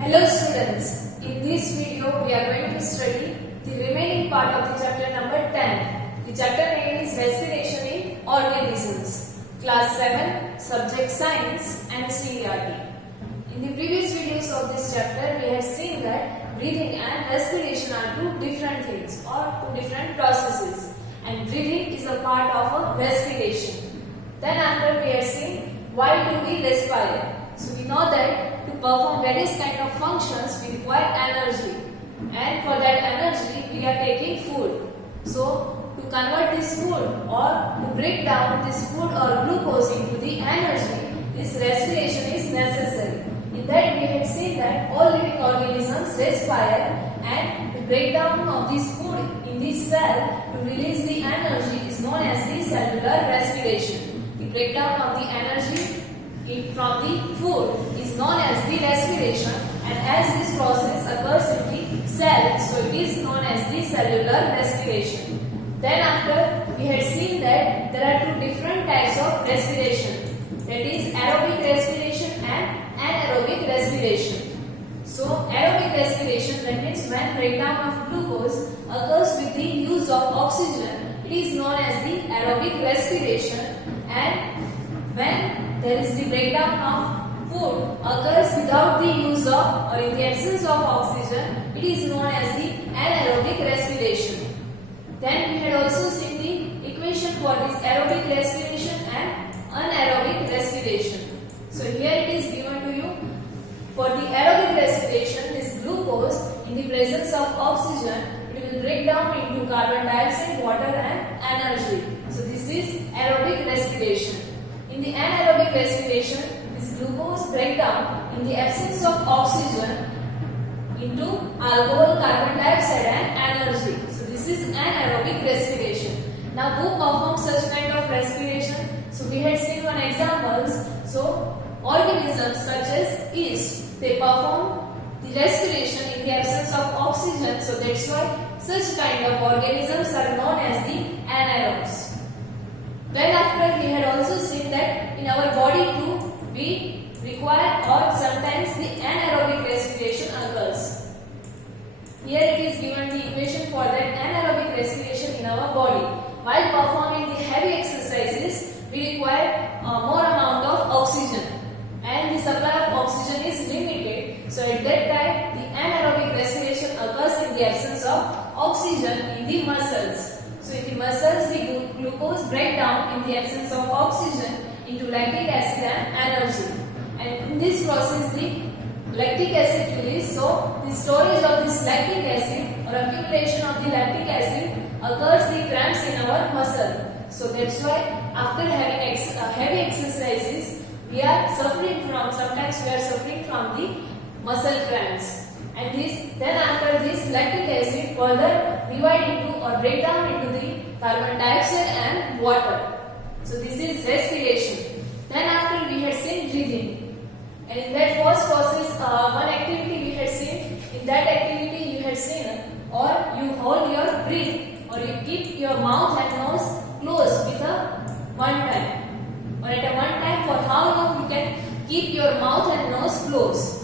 Hello students, in this video we are going to study the remaining part of the chapter number 10. The chapter name is Respiration in Organisms, Class 7, Subject Science and CERT. In the previous videos of this chapter we have seen that breathing and respiration are two different things or two different processes, and breathing is a part of a respiration. Then after we have seen why do we respire. So we know that to perform various kind of functions we require energy, and for that energy we are taking food. So to convert this food or to break down this food or glucose into the energy, this respiration is necessary. In that we have seen that all living organisms respire, and the breakdown of this food in this cell to release the energy is known as the cellular respiration. The breakdown of the energy from the food is known as the respiration, and as this process occurs in the cell, so it is known as the cellular respiration. Then after we had seen that there are two different types of respiration, that is aerobic respiration and anaerobic respiration. So aerobic respiration, that means when breakdown of glucose occurs with the use of oxygen, it is known as the aerobic respiration, and when there is the breakdown of food occurs without the use of or in the absence of oxygen, it is known as the anaerobic respiration. Then we had also seen the equation for this aerobic respiration and anaerobic respiration. So here it is given to you. For the aerobic respiration, this glucose in the presence of oxygen, it will break down into carbon dioxide, water and energy. So this is aerobic respiration. In the anaerobic respiration, this glucose breakdown in the absence of oxygen into alcohol, carbon dioxide and energy. So this is anaerobic respiration. Now who performs such kind of respiration? So we had seen one examples. So organisms such as yeast, they perform the respiration in the absence of oxygen. So that's why such kind of organisms are known as the anaerobes. Then after we had also seen that in our body too we require or sometimes the anaerobic respiration occurs. Here it is given the equation for that anaerobic respiration in our body. While performing the heavy exercises, we require more amount of oxygen, and the supply of oxygen is limited. So at that time the anaerobic respiration occurs in the absence of oxygen in the muscles. So in the muscles, the glucose break down in the absence of oxygen into lactic acid and energy. And in this process, the lactic acid release. So the storage of this lactic acid or accumulation of the lactic acid occurs the cramps in our muscle. So that's why after having heavy exercises, we are suffering from, sometimes we are suffering from the muscle cramps. And then after this lactic acid further divide into or break down into the carbon dioxide and water. So this is respiration. Then after we had seen breathing. And in that first process, one activity we had seen, in that activity you had seen or you hold your breath or you keep your mouth and nose closed with a one time. Or at a one time, for how long you can keep your mouth and nose closed.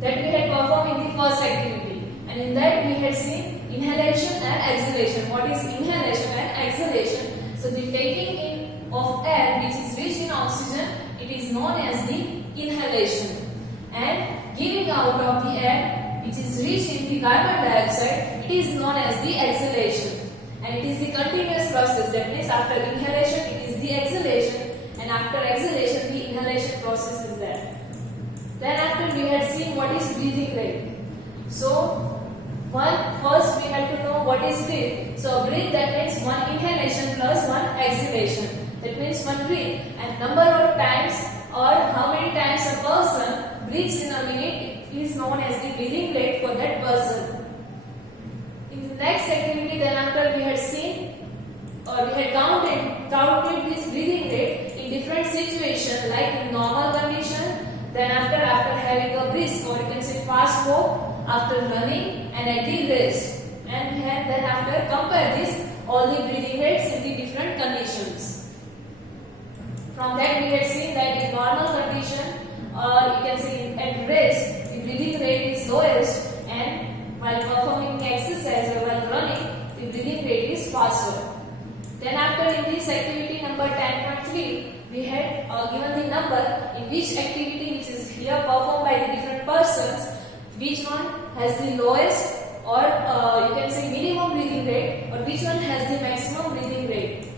That we had performed in the first activity, and in that we had seen inhalation and exhalation. What is inhalation and exhalation? So the taking in of air which is rich in oxygen, it is known as the inhalation, and giving out of the air which is rich in the carbon dioxide, it is known as the exhalation. And it is the continuous process. That means after inhalation it is the exhalation, and after exhalation the inhalation process is there. Then after we had seen what is breathing rate. So first we had to know what is breath. So breath, that means one inhalation plus one exhalation. That means one breath, and number of times or how many times a person breathes in a minute is known as the breathing rate for that person. In the next activity, then after we had seen or we had counted this breathing rate in different situations, like in normal condition. Then after having a brisk or you can say fast walk, after running and at the rest, and then after compare this all the breathing rates in the different conditions. From that we had seen that in normal condition or you can say at rest, the breathing rate number in which activity which is here performed by the different persons, which one has the lowest or you can say minimum breathing rate, or which one has the maximum breathing rate.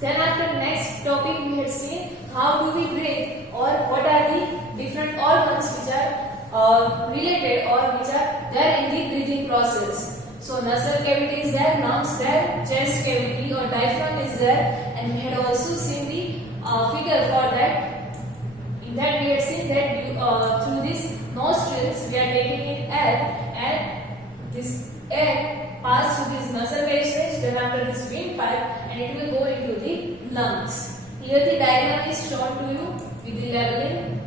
Then after next topic we have seen how do we breathe, or what are the different organs which are related or which are there in the breathing process. So nasal cavity is there, lungs there, chest cavity or diaphragm is there, and we had also seen the figure for that. In that we had seen that through these nostrils we are taking in air, and this air pass through this nasal passage, then after this windpipe, and it will go into the lungs. Here the diagram is shown to you with the leveling.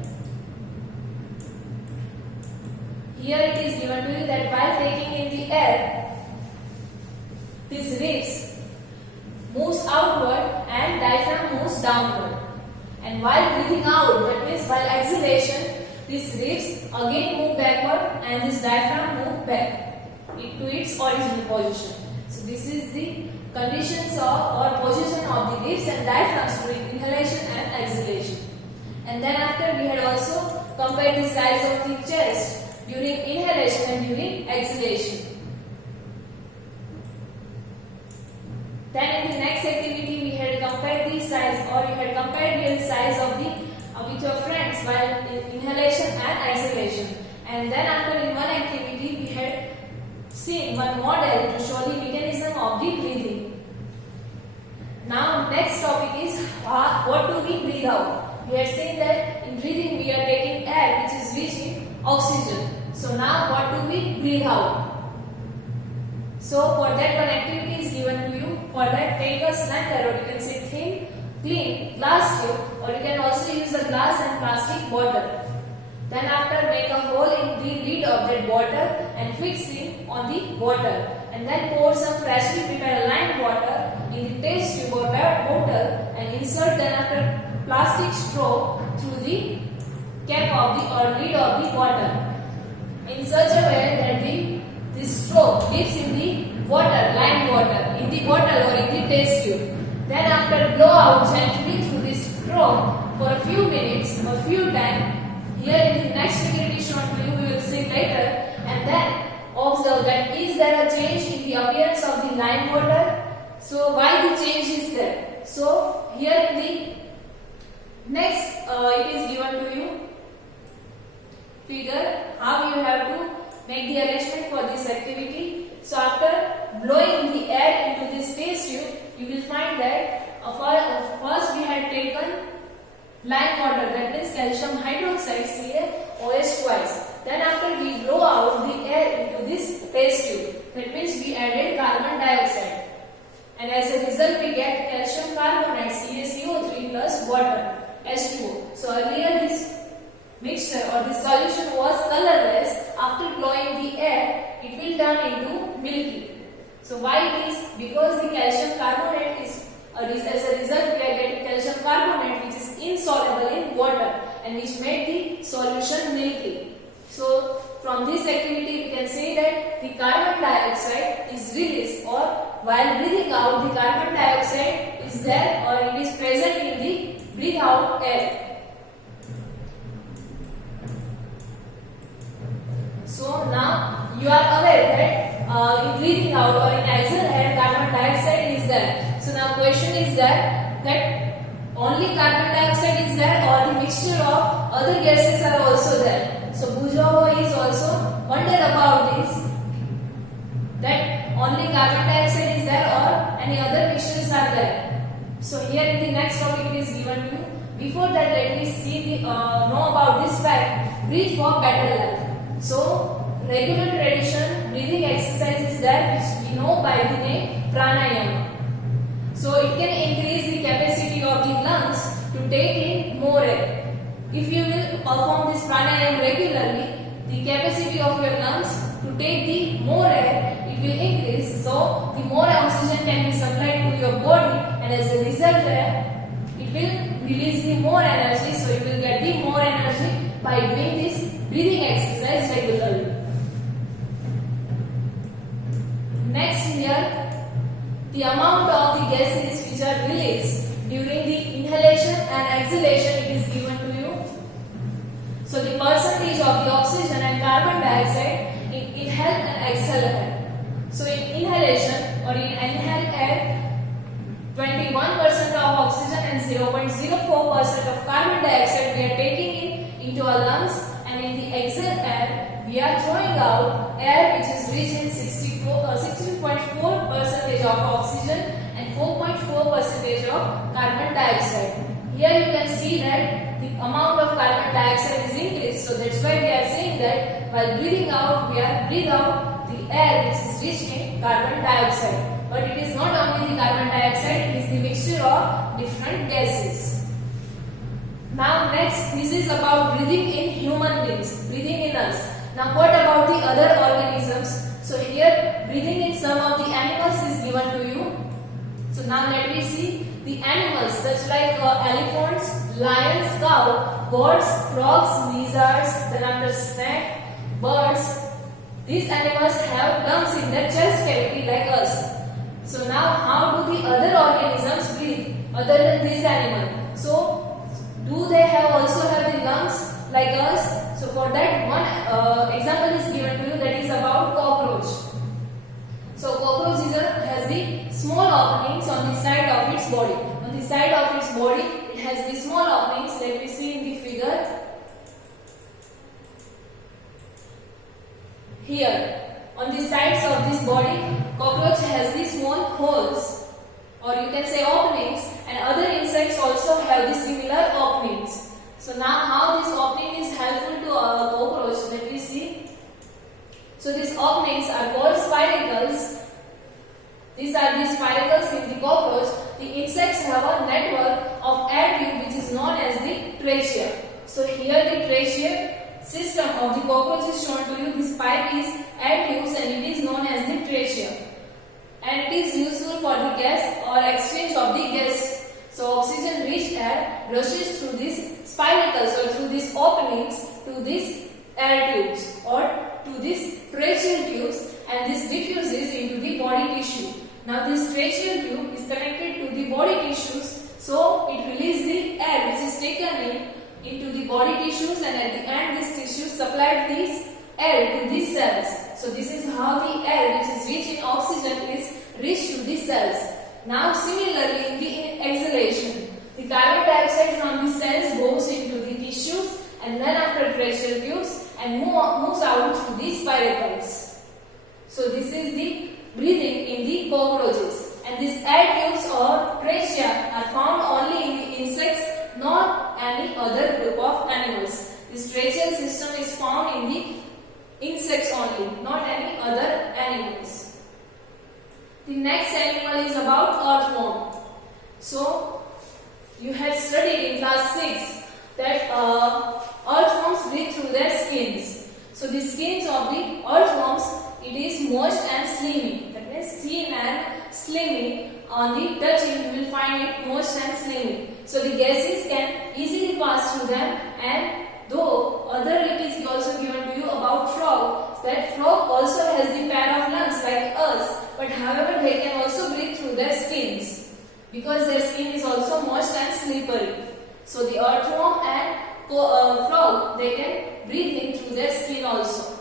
Here it is given to you that while taking in the air, this ribs moves outward and diaphragm moves downward. And while breathing out, that means while exhalation, these ribs again move backward and this diaphragm move back into its original position. So this is the conditions of or position of the ribs and diaphragms during inhalation and exhalation. And then after we had also compared the size of the chest during inhalation and during exhalation. Then in the next activity we had compared the size, or you had compared the size of the with your friends while in inhalation and exhalation. And then after in one activity we had seen one model to show the mechanism of the breathing. Now next topic is what do we breathe out. We had seen that in breathing we are taking air which is rich in oxygen. So now what do we breathe out? So for that one activity is given to you. For that take a slender, or you can say thin, clean glass tube, or you can also use a glass and plastic bottle. Then after make a hole in the lid of that bottle and fix it on the bottle, and then pour some freshly prepared lime water in the test tube or bottle and insert then after plastic straw through the cap of the or lid of the bottle in such a way that the straw dips in the water, lime water, in the bottle or in the test tube. Then after blow out gently through this straw for a few minutes, a few times. Here in the next activity shown to you, we will see later, and then observe that is there a change in the appearance of the lime water. So why the change is there? So here in the next it is given to you figure how you have to make the arrangement for this activity. So after blowing the air into this test tube, you will find that first we had taken lime water, that means calcium hydroxide CaOH twice. Then after we blow out the air into this test tube, that means we added carbon dioxide, and as a result we get calcium carbonate CaCO3 plus water H2O. So earlier this mixture or the solution was colorless. After blowing the air, it will turn into milky. So why it is? Because the calcium carbonate is as a result we are getting calcium carbonate which is insoluble in water and which made the solution milky. So from this activity we can say that the carbon dioxide is released, or while breathing out the carbon dioxide is there or it is present in the breathe out air. So now you are aware that in breathing out or in exhale air carbon dioxide is there. So now question is that only carbon dioxide is there or the mixture of other gases are also there. So Bujova is also wonder about this, that only carbon dioxide is there or any other mixtures are there. So here in the next topic it is given to you. Before that let me see know about this fact, breathe for better life. So regular tradition breathing exercise is there which we know by the name pranayama. So it can increase the capacity of the lungs to take in more air. If you will perform this pranayama regularly, the capacity of your lungs to take the more air, it will increase. So the more oxygen can be supplied to your body, and as a result it will release the more energy. So you will get the more energy by doing this breathing exercise regularly. Next here, the amount of the gases which are released during the inhalation and exhalation, it is given we are taking in into our lungs, and in the exhale air we are throwing out air which is rich in 16.4% of oxygen and 4.4% of carbon dioxide. Here you can see that the amount of carbon dioxide is increased, so that's why we are saying that while breathing out, we are breathe out the air which is rich in carbon dioxide. But it is not only the carbon dioxide, it is the mixture of different gases. Now next, this is about breathing in human beings, breathing in us. Now what about the other organisms? So here breathing in some of the animals is given to you. So now let me see the animals such like elephants, lions, cow, birds, frogs, lizards, then after snake, birds. These animals have lungs in their chest cavity like us. So now how do the other organisms breathe other than this animal? So do they also have the lungs like us? So for that one example is given to you, that is about cockroach. So cockroach has the small openings on the side of its body. On the side of its body it has the small openings. Let me see in the figure. Here on the sides of this body, cockroach has the small holes, or you can say openings, and other insects also have the similar openings. So now how this opening is helpful to a cockroach, let me see. So these openings are called spiracles. These are the spiracles in the cockroach. The insects have a network of air tube which is known as the trachea. So here the trachea system of the cockroach is shown to you. This pipe is air tubes and it is known as the trachea. And it is useful for the gas or exchange of the gas. So oxygen rich air rushes through these spiracles or through these openings to these air tubes or to these tracheal tubes, and this diffuses into the body tissue. Now this tracheal tube is connected to the body tissues, so it releases the air which is taken into the body tissues, and at the end these tissues supply this air to these cells. So this is how the air which is rich in oxygen is reached to the cells. Now similarly in the exhalation, the carbon dioxide from the cells goes into the tissues and then after tracheal tubes and moves out through the spiracles. So this is the breathing in the cockroaches, and these air tubes or trachea are found only in the insects, not any other group of animals. This tracheal system is found in the insects only, not any other animals. The next animal is about earthworm. So you had studied in class 6 that earthworms breathe through their skins. So the skins of the earthworms, it is moist and slimy. That means thin and slimy. On the touching you will find it moist and slimy. So the gases can easily pass through them, and though other it is also given to you about frog, that frog also has the pair of lungs like us, but however they can also breathe through their skins because their skin is also moist and slippery. So the earthworm and frog, they can breathe in through their skin also.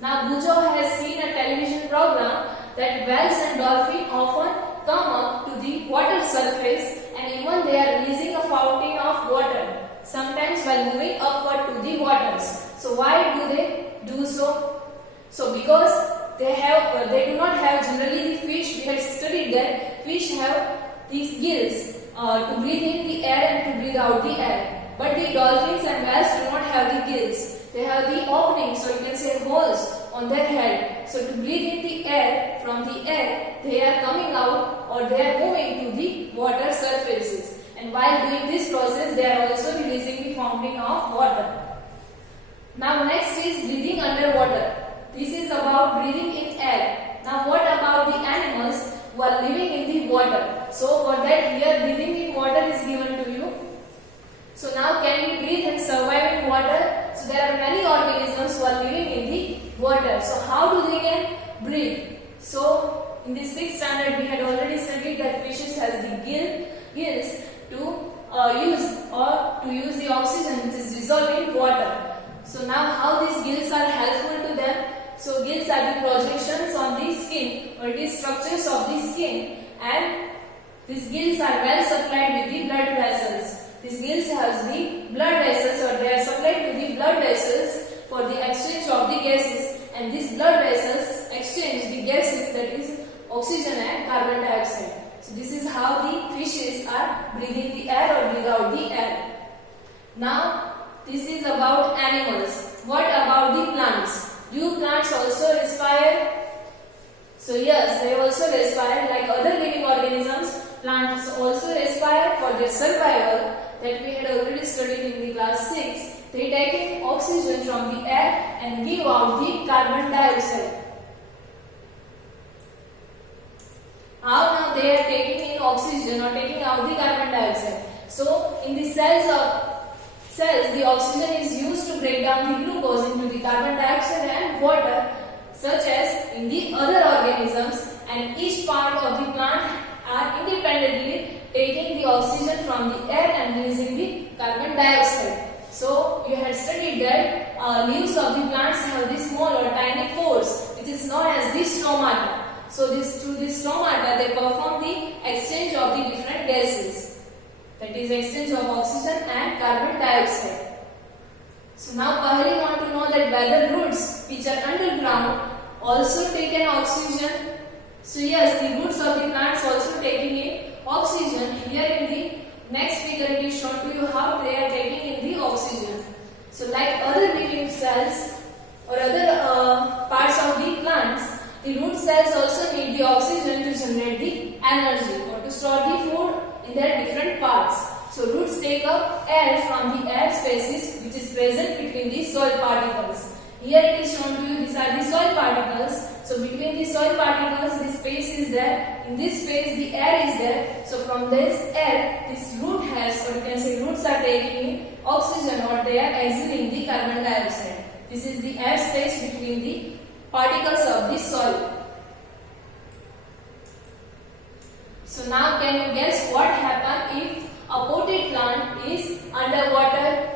Now Bujo has seen a television program that whales and dolphins often come up to the water surface, and even they are releasing a fountain of water, sometimes while moving upward to the waters. So why do they do so? So because they do not have generally the fish. We had studied that fish have these gills to breathe in the air and to breathe out the air. But the dolphins and whales do not have the gills. They have the openings, or you can say holes on their head. So to breathe in the air, from the air, they are coming out or they are moving to the water surfaces. And while doing this process, they are also releasing the fountain of water. Now next is breathing underwater. This is about breathing in air. Now what about the animals who are living in the water? So for that here breathing in water is given to you. So now can we breathe and survive in water? So there are many organisms who are living in the water. So how do they can breathe? So in the 6th standard we had already studied that fishes has the gills to use the oxygen which is dissolved in water. So now how these gills are helpful to them? So gills are the projections on the skin, or the structures of the skin, and these gills are well supplied with the blood vessels. These gills have the blood vessels blood vessels for the exchange of the gases, and these blood vessels exchange the gases, that is oxygen and carbon dioxide. So this is how the fishes are breathing the air or breathe out the air. Now this is about animals. What about the plants? Do plants also respire? So yes, they also respire like other living organisms. Plants also respire for their survival, that we had already studied in the class 6. They take in oxygen from the air and give out the carbon dioxide. How now they are taking in oxygen or taking out the carbon dioxide? So in the cells, the oxygen is used to break down the glucose into the carbon dioxide and water, such as in the other organisms, and each part of the plant are independently taking the oxygen from the air and releasing the carbon dioxide. So you had studied that leaves of the plants have the small or tiny pores, which is known as the stomata. So through the stomata they perform the exchange of the different gases, that is exchange of oxygen and carbon dioxide. So now Pahali want to know that whether roots which are underground also take in oxygen. So yes, the roots of the plants also taking in oxygen. Here in the next figure it is shown to you how they are taking in the oxygen. So like other living cells or other parts of the plants, the root cells also need the oxygen to generate the energy or to store the food in their different parts. So roots take up air from the air spaces which is present between the soil particles. Here it is shown to you, these are the soil particles. So between the soil particles, the space is there. In this space, the air is there. So from this air, this root has, or you can say roots are taking in oxygen or they are exhaling the carbon dioxide. This is the air space between the particles of the soil. So now can you guess what happens if a potted plant is underwater?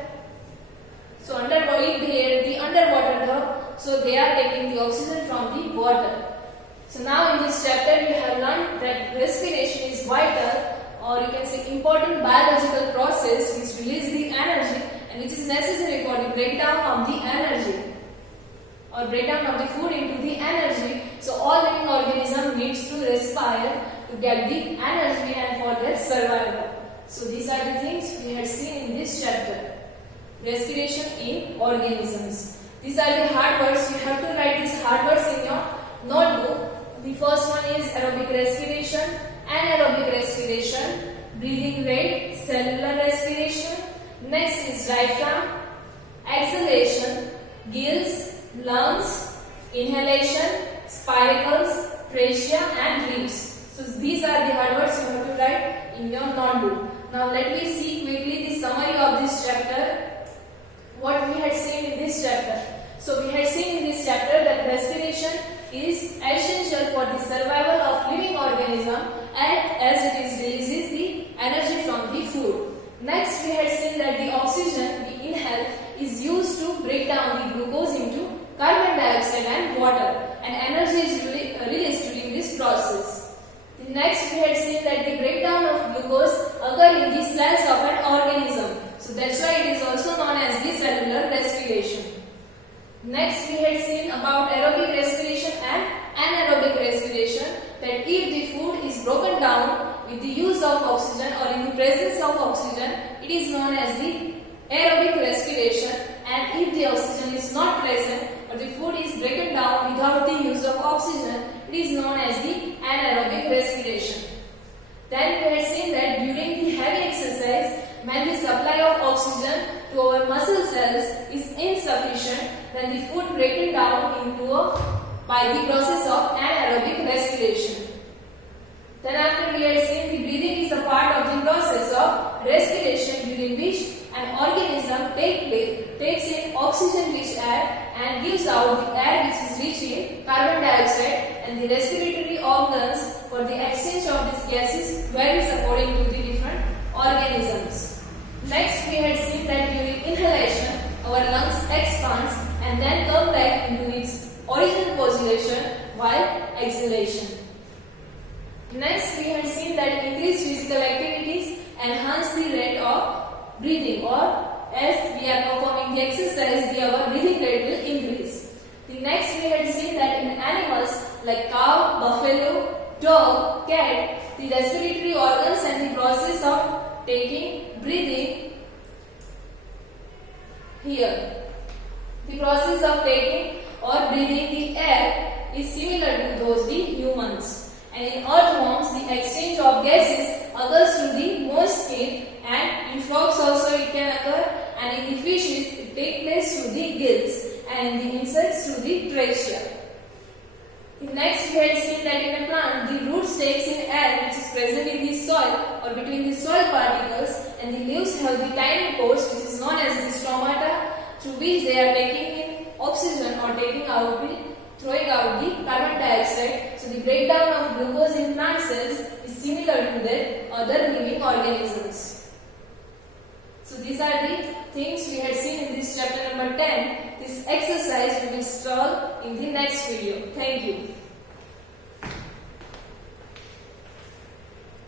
So if the underwater though, so they are taking the oxygen from the water. So now in this chapter you have learned that respiration is vital, or you can say important biological process which releases the energy and which is necessary for the breakdown of the energy or breakdown of the food into the energy. So all living organism needs to respire to get the energy and for their survival. So these are the things we had seen in this chapter. Respiration in organisms. These are the hard words. You have to write these hard words in your notebook. The first one is aerobic respiration, anaerobic respiration, breathing rate, cellular respiration. Next is diaphragm, exhalation, gills, lungs, inhalation, spiracles, trachea and ribs. So these are the hard words you have to write in your notebook. Now let me see quickly the summary of this chapter. What we had seen in this chapter. So we had seen in this chapter that respiration is essential for the survival of living organism, and as it is releases the energy from the food. Next we had seen that the oxygen we inhale is used to break down the glucose into carbon dioxide and water, and energy is released during this process. Next we had seen that the breakdown of glucose occurs in the cells of an organism. So that's why it is also known as the cellular respiration. Next we had seen about aerobic respiration and anaerobic respiration, that if the food is broken down with the use of oxygen or in the presence of oxygen, it is known as the aerobic respiration, and if the oxygen is not present or the food is broken down without the use of oxygen, it is known as the anaerobic respiration. Then we had seen that during the heavy exercise, when the supply of oxygen to our muscle cells is insufficient, then the food breaking down by the process of anaerobic respiration. Then after we had seen the breathing is a part of the process of respiration, during which an organism takes in oxygen rich air and gives out the air which is rich in carbon dioxide, and the respiratory organs for the exchange of these gases varies according to the different organisms. Next we had seen that during inhalation our lungs expands and then come back into its original position while exhalation. Next we had seen that increased physical activities enhance the rate of breathing, or as we are performing performing the exercise, our breathing rate will increase. The next we had seen that in animals like cow, buffalo, dog, cat, the respiratory organs and the process of breathing here. The process of taking or breathing the air is similar to those the humans. And in earthworms, the exchange of gases occurs through the moist skin, and in frogs also it can occur, and in the fishes it takes place through the gills, and in the insects through the trachea. Next we had seen that in a plant the roots takes in air which is present in the soil or between the soil particles, and the leaves have the tiny pores which is known as the stomata, through which they are taking in oxygen or throwing out the carbon dioxide. So the breakdown of glucose in plant cells is similar to that other living organisms. So these are the things we had seen in this chapter number 10. This exercise we will solve in the next video. Thank you.